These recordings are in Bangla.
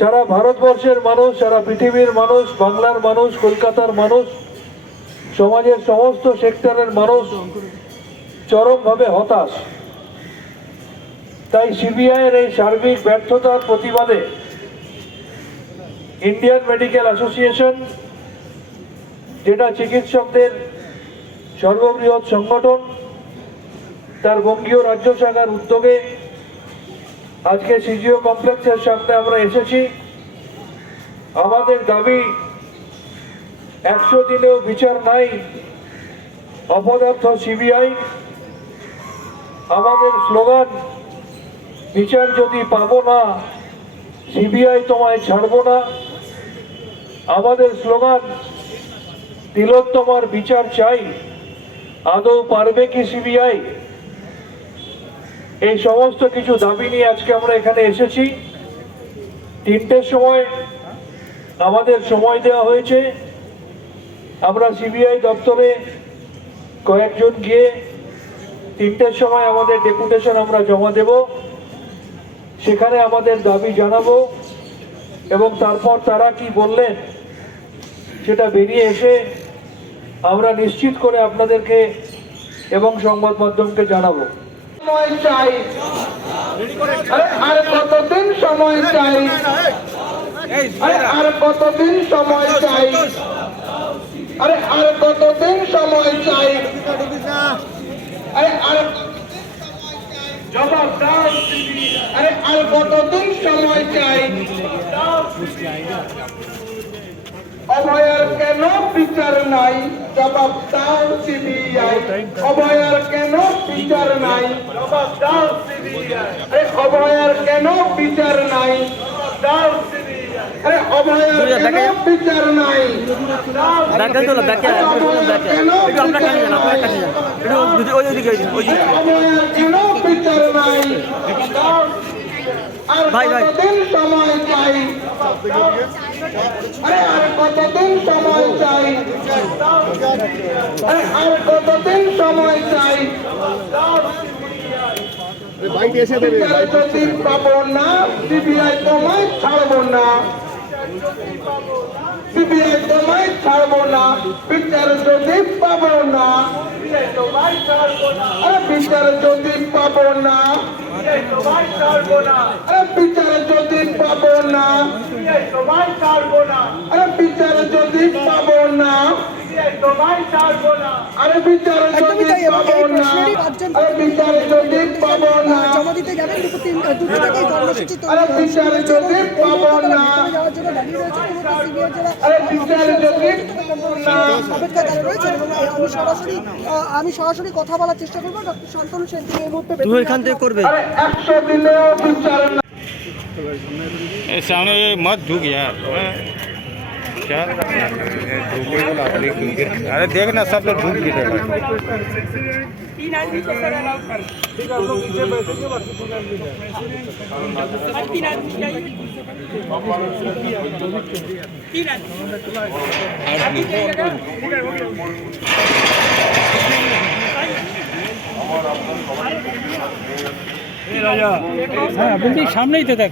সারা ভারতবর্ষের মানুষ, সারা পৃথিবীর মানুষ, বাংলার মানুষ, কলকাতার মানুষ, সমাজের সমস্ত সেক্টরের মানুষ চরমভাবে হতাশ। তাই সিবিআইয়ের এই সার্বিক ব্যর্থতার প্রতিবাদে ইন্ডিয়ান মেডিকেল অ্যাসোসিয়েশন, যেটা চিকিৎসকদের সর্ববৃহৎ সংগঠন, তার বঙ্গীয় রাজ্য শাখার উদ্যোগে আজকে সিজিও কমপ্লেক্সের সামনে আমরা এসেছি। আমাদের দাবি, একশো দিনেও বিচার নাই, অপদার্থ সিবিআই। আমাদের স্লোগান, বিচার যদি পাবো না, সিবিআই তোমায় ছাড়বো না। আমাদের স্লোগান, তিলোত্তমার বিচার চাই। আদৌ পারবে কি সিবিআই? এই সমস্ত কিছু দাবি নিয়ে আজকে আমরা এখানে এসেছি। তিনটের সময় আমাদের সময় দেওয়া হয়েছে। আমরা সিবিআই দপ্তরে কয়েকজন গিয়ে তিনটের সময় আমাদের ডেপুটেশন আমরা জমা দেব। সেখানে আমাদের দাবি জানাব এবং তারপর তারা কি বললেন সেটা বেরিয়ে এসে আমরা নিশ্চিত করে আপনাদেরকে এবং সংবাদ মাধ্যমকে জানাব। সময় চাই। আরে কতদিন সময় চাই? আরে কতদিন সময় চাই? আরে, আর কতদিন সময় চাই? আরে আর, আরে কতদিন সময় চাই? বিচার নাই জবাব দাও সিবিআই। অভয়ার কেন বিচার নাই? জবাব দাও সিবিআই আরে অভয়ার কেন বিচার নাই? দাও সিবিআই আরে অভয়ার কেন বিচার নাই? ব্যাকগ্রাউন্ড তোলো ব্যাকগ্রাউন্ড ব্যাকগ্রাউন্ড একটু আপনার কাছে যান আপনার কাছে যান। একটু ওই- ওই দিকে ওই দিকে। অভয়ার কেন বিচার নাই? ভাই, ভাই। সময় চাই? আরে আর কতদিন সময় চাই? আরে আর কতদিন সময় চাই? বিচার যদি পাবো না? সিবিআই তোমায় ছাড়বো না। সিবিআই তোমায় ছাড়বো না। বিচার যদি পাবো না। আরে বিচার যদি পাবো না। আরে বিচার যদি পাবো না। আরে বিচার যদি পাবো আরে বিচার যদি একদমই তাই এবং পাবো এই না প্রশ্নেরই পাঁচজন আরে বিচার যদি পাবো না জমা দিতে যাবেন দুপুর তিন দুটো থেকেই কর্মসূচি তৈরি আরে হয়েছে বিচার এবং যদি এই মুহূর্তে পাবো তারা না। ভিতরে যাওয়ার জন্য দাঁড়িয়ে রয়েছে এবং সিবিআই যারা আরে বিচার যদি না অপেক্ষায় তারা রয়েছেন এবং আমি সরাসরি আহ, আমি সরাসরি কথা বলার চেষ্টা করবো ডক্টর শান্তনু সেন তিনি এই মুহূর্তে তুই এখান থেকে করবে আরে একশো দিনেও বিচার না ए, सामने मत झुक यार हैं? क्या अरे देखना सब तो झुक गिरे হ্যাঁ বলছি সামনেই তো দেখ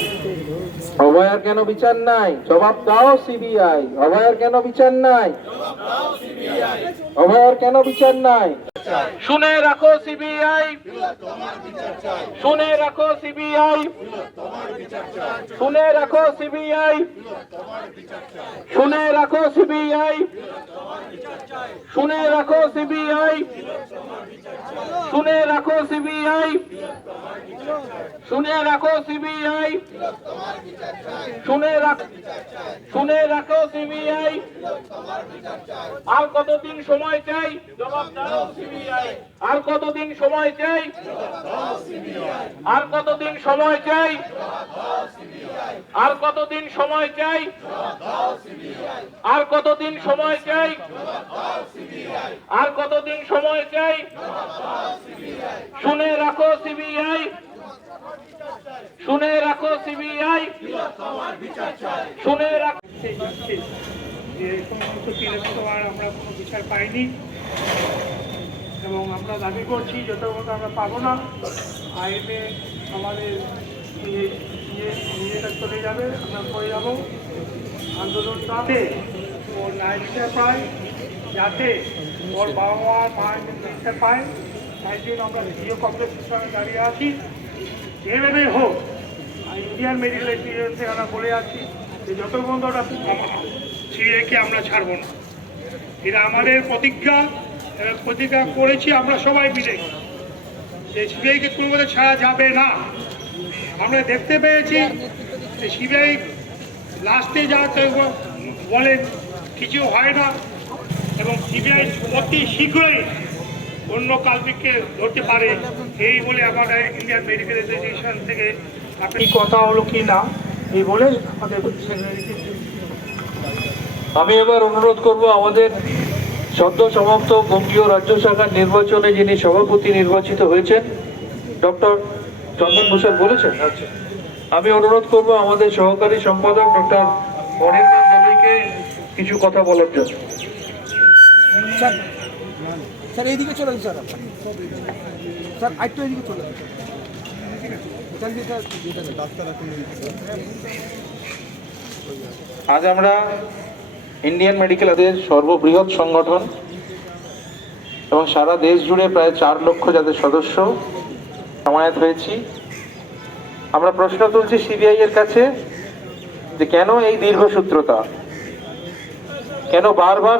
অভয়ার কেন বিচার নাই? জবাব দাও সিবিআই। অভয়ার কেন বিচার নাই? অভয়ার কেন বিচার নাই? শুনে রাখো সিবিআই। শুনে রাখো সিবিআই। শুনে রাখো সিবিআই। শুনে রাখো সিবিআই। শুনে রাখো সিবিআই। শুনে রাখো সিবিআই। শুনে রাখো সিবিআই। শুনে রাখ শুনে রাখো সিবিআই। আর কতদিন সময় চাই? জবাব দাও সিবিআই। আর কতদিন সময় চাই? আর কতদিন সময় চাই? আর কতদিন সময় চাই? আর কতদিন সময় চাই? আর কতদিন সময় চাই? শুনে রাখো সিবিআই। শুনে রাখো সিবিআই। শুনে রাখো আমরা কোনো বিচার পাইনি এবং আমরা দাবি করছি যতক্ষণ আমরা পাবো না। আইনে আমাদের চলে যাবে আমরা করে যাব। আন্দোলন যাতে ওর পায় যাতে ওর বাবা মা পায়। তাই জন্য আমরা জিও কমপ্লেক্স হিসাবে দাঁড়িয়ে আছি। যেভাবে হোক ইন্ডিয়ান মেডিকেল এসোসিয়েশন থেকে আমরা বলে আছি যে যতক্ষণ ওটা সিবিআইকে আমরা ছাড়বো না। এটা আমাদের প্রতিজ্ঞা প্রতিজ্ঞা করেছি আমরা সবাই মিলে। যে সিবিআইকে কোনো ছাড়া যাবে না। আমরা দেখতে পেয়েছি যে সিবিআই লাস্টে যা বলে কিছু হয় না এবং সিবিআই অতি শীঘ্রই অন্য কালপিককে ধরতে পারে। এই বলে আমাদের ইন্ডিয়ান মেডিকেল অ্যাসোসিয়েশন থেকে আপনি কথা হলো কি না এই বলে আমাদের আমি এবার অনুরোধ করব আমাদের সদ্য সমাপ্ত বঙ্গীয় রাজ্য শাখার নির্বাচনে যিনি সভাপতি নির্বাচিত হয়েছেন ডক্টর চন্দন ভূষণ বলেছেন আচ্ছা আমি অনুরোধ করব আমাদের সহকারী সম্পাদক ডক্টর অনির্বাণ দেবীকে কিছু কথা বলার জন্য স্যার স্যার এইদিকে চলে স্যার স্যার আরেকটু এইদিকে চলে আসুন। এখান দিয়ে স্যার যেটা নেই। আজ আমরা ইন্ডিয়ান মেডিকেল মেডিকেলদের সর্ববৃহৎ সংগঠন এবং সারা দেশ জুড়ে প্রায় চার লক্ষ যাদের সদস্য সমায়েত হয়েছি। আমরা প্রশ্ন তুলছি সিবিআই এর কাছে যে কেন এই দীর্ঘসূত্রতা? কেন বারবার